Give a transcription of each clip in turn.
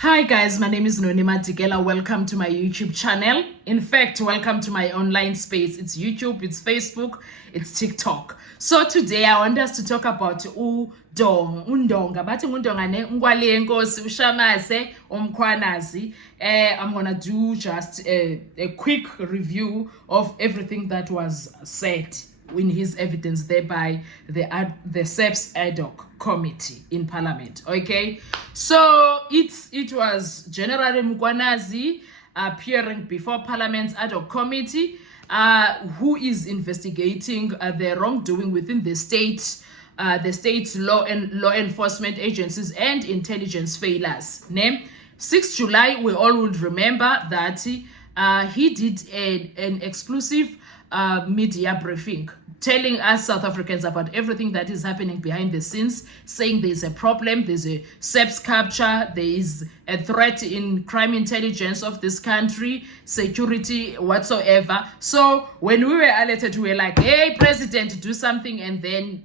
Hi guys, my name is Nonima Tigela. Welcome to my YouTube channel. In fact, welcome to my online space. It's YouTube, it's Facebook, it's TikTok. So today I want us to talk about undonga. Bathi undonga ne ngwale yenkosi uShamaze uMkhwanazi. I'm gonna do just a quick review of everything that was said in his evidence there by the SEPS ad hoc committee in parliament. Okay, so it was General Mkhwanazi appearing before parliament's ad hoc committee who is investigating the wrongdoing within the state's law enforcement agencies and intelligence failures. 6 July, we all would remember that he did an exclusive media briefing telling us South Africans about everything that is happening behind the scenes, saying there's a problem, there's a SEPS capture, there is a threat in crime intelligence of this country, security, whatsoever. So when we were alerted, we were like, hey, President, do something, and then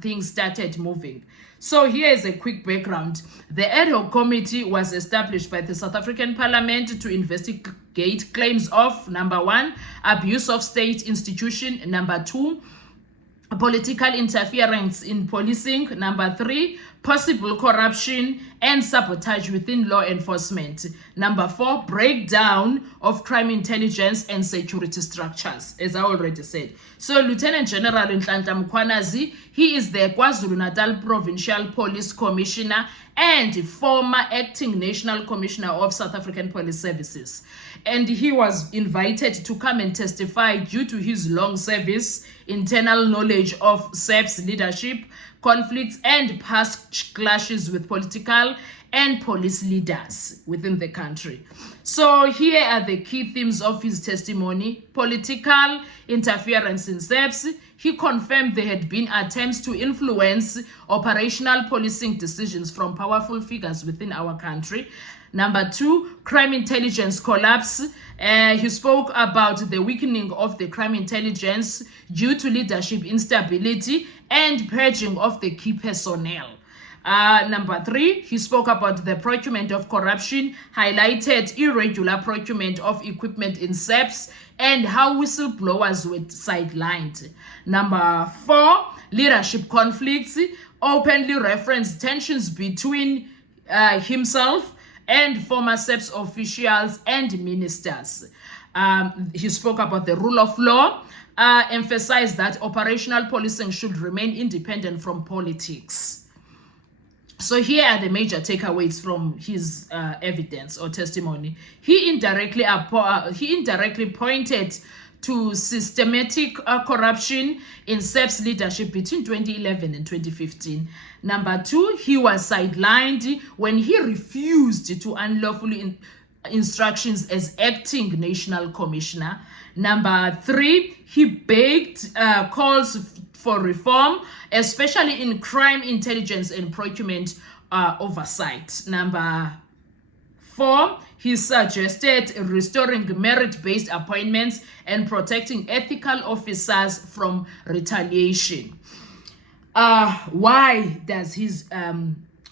things started moving. So here is a quick background. The ad hoc committee was established by the South African Parliament to investigate claims of, number one, abuse of state institution, number two, political interference in policing, number three, possible corruption and sabotage within law enforcement, number four, breakdown of crime intelligence and security structures, as I already said. So Lieutenant General Nhlanhla Mkhwanazi, he is the KwaZulu-Natal Provincial Police Commissioner and former acting National Commissioner of South African Police Services. And he was invited to come and testify due to his long service, internal knowledge of SEPS leadership, conflicts, and past clashes with political and police leaders within the country. So here are the key themes of his testimony. Political interference in SEPS. He confirmed there had been attempts to influence operational policing decisions from powerful figures within our country. Number two, crime intelligence collapse. He spoke about the weakening of the crime intelligence due to leadership instability and purging of the key personnel. Number three, he spoke about the procurement of corruption, highlighted irregular procurement of equipment in SEPS, and how whistleblowers were sidelined. Number four, leadership conflicts, openly referenced tensions between himself and former SEPS officials and ministers. He spoke about the rule of law, emphasized that operational policing should remain independent from politics. So here are the major takeaways from his evidence or testimony. He indirectly pointed to systematic corruption in SEPS leadership between 2011 and 2015. Number two, he was sidelined when he refused to unlawfully instructions as acting national commissioner. Number three, he begged calls for reform, especially in crime intelligence and procurement oversight. Number four, he suggested restoring merit-based appointments and protecting ethical officers from retaliation. Why does his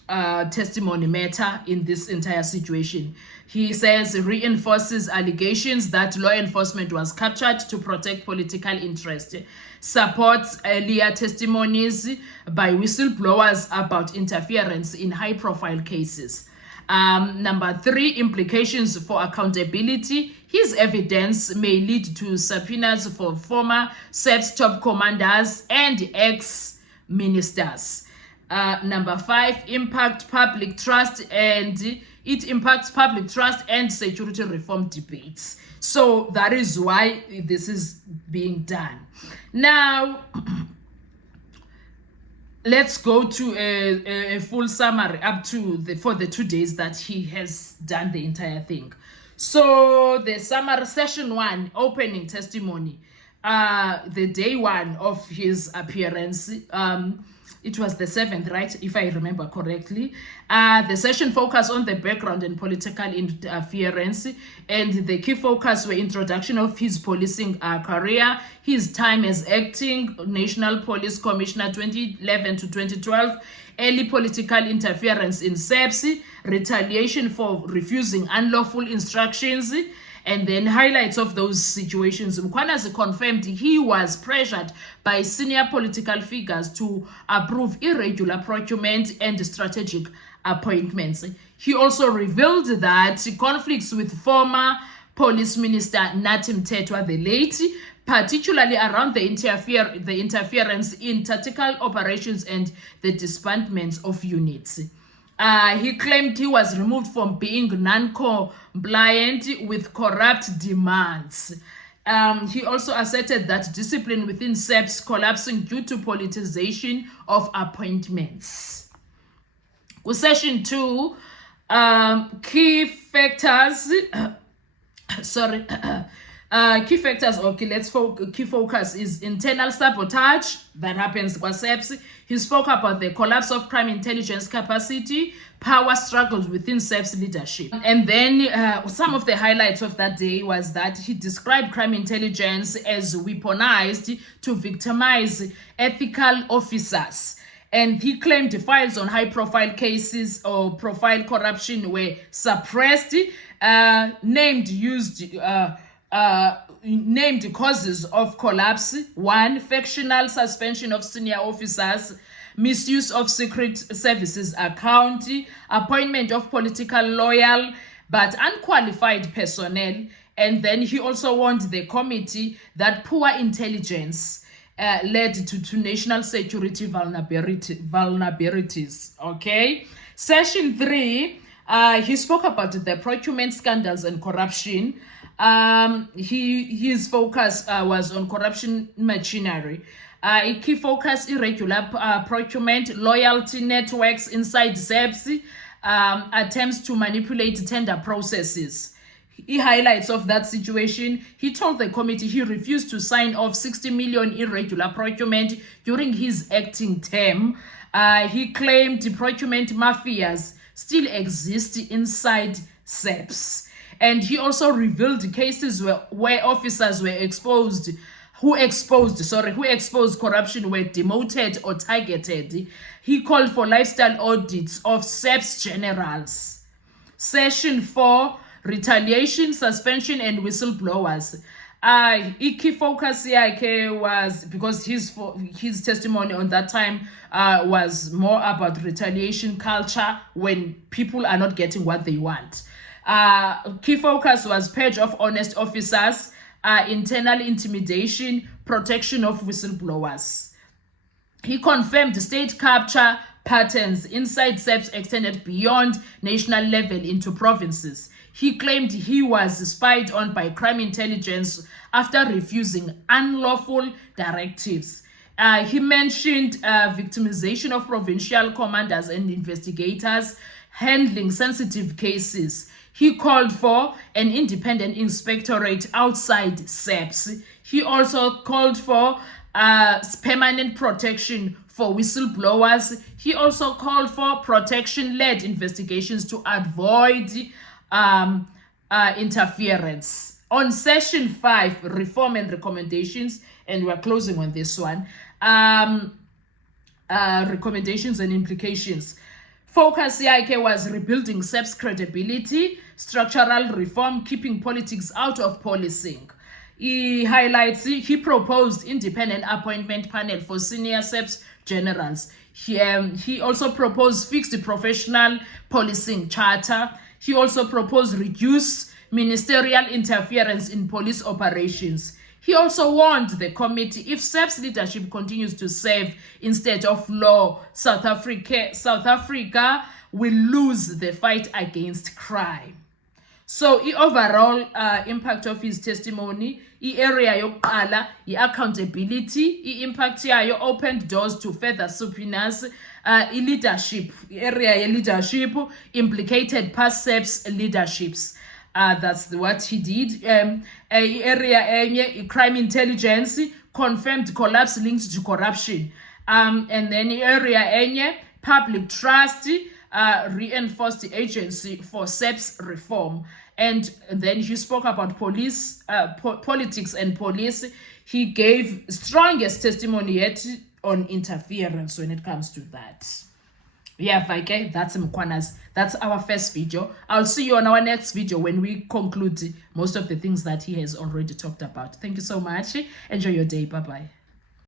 testimony matter in this entire situation? He says reinforces allegations that law enforcement was captured to protect political interest, supports earlier testimonies by whistleblowers about interference in high-profile cases. Number three, implications for accountability. His evidence may lead to subpoenas for former SEPS top commanders and ex-ministers. Number five, impact public trust, and it impacts public trust and security reform debates. So that is why this is being done. Now, let's go to a full summary up to for the 2 days that he has done the entire thing. So the summary, session one, opening testimony, the day one of his appearance, It was the 7th, right? If I remember correctly. The session focused on the background and political interference, and the key focus were introduction of his policing career, his time as acting National Police Commissioner 2011 to 2012, early political interference in SAPS, retaliation for refusing unlawful instructions, and then highlights of those situations. Mkhwanazi confirmed he was pressured by senior political figures to approve irregular procurement and strategic appointments. He also revealed that conflicts with former Police Minister Nathi Mthethwa the late, particularly around the interference in tactical operations and the disbandments of units. He claimed he was removed from being non-compliant with corrupt demands. He also asserted that discipline within SAPS collapsing due to politicization of appointments. With session 2, key factors. Key factors, okay, key focus is internal sabotage that happens kwa SAPS. He spoke about the collapse of crime intelligence capacity, power struggles within SAPS leadership. And then some of the highlights of that day was that he described crime intelligence as weaponized to victimize ethical officers. And he claimed files on high-profile cases or profile corruption were suppressed, named causes of collapse: 1, factional suspension of senior officers, misuse of secret services account, appointment of political loyal but unqualified personnel. And then he also warned the committee that poor intelligence led to national security vulnerabilities. Okay. Session 3, he spoke about the procurement scandals and corruption. His focus was on corruption machinery. A key focus: irregular procurement, loyalty networks inside SAPS, attempts to manipulate tender processes. He highlights of that situation. He told the committee he refused to sign off 60 million irregular procurement during his acting term. He claimed the procurement mafias still exist inside SAPS. And he also revealed cases where officers were who exposed corruption were demoted or targeted. He called for lifestyle audits of SAPS generals. Session 4, retaliation, suspension, and whistleblowers. Key focus here was, because his testimony on that time was more about retaliation culture when people are not getting what they want. Key focus was purge of honest officers, internal intimidation, protection of whistleblowers. He confirmed state capture patterns inside SAPS extended beyond national level into provinces. He claimed he was spied on by crime intelligence after refusing unlawful directives. He mentioned victimization of provincial commanders and investigators handling sensitive cases. He called for an independent inspectorate outside SAPS. He also called for permanent protection for whistleblowers. He also called for protection-led investigations to avoid interference. On session 5, reform and recommendations, and we're closing on this one, recommendations and implications. Focus here was rebuilding SAPS credibility, structural reform, keeping politics out of policing. He proposed independent appointment panel for senior SAPS generals. He also proposed fixed professional policing charter. He also proposed reduced ministerial interference in police operations. He also warned the committee if SAPS leadership continues to serve instead of law, South Africa will lose the fight against crime. So the overall impact of his testimony, the area yokuqala, accountability, the impact yayo opened doors to further subpoenas, leadership, area leadership implicated past SAPS leaderships. That's what he did. Area crime intelligence confirmed collapse linked to corruption. And then area enye, public trust, reinforced the agency for SEPS reform. And then he spoke about police, politics and police. He gave strongest testimony yet on interference when it comes to that. Yeah, okay, that's Mkwanas. That's our first video. I'll see you on our next video when we conclude most of the things that he has already talked about. Thank you so much. Enjoy your day. Bye-bye.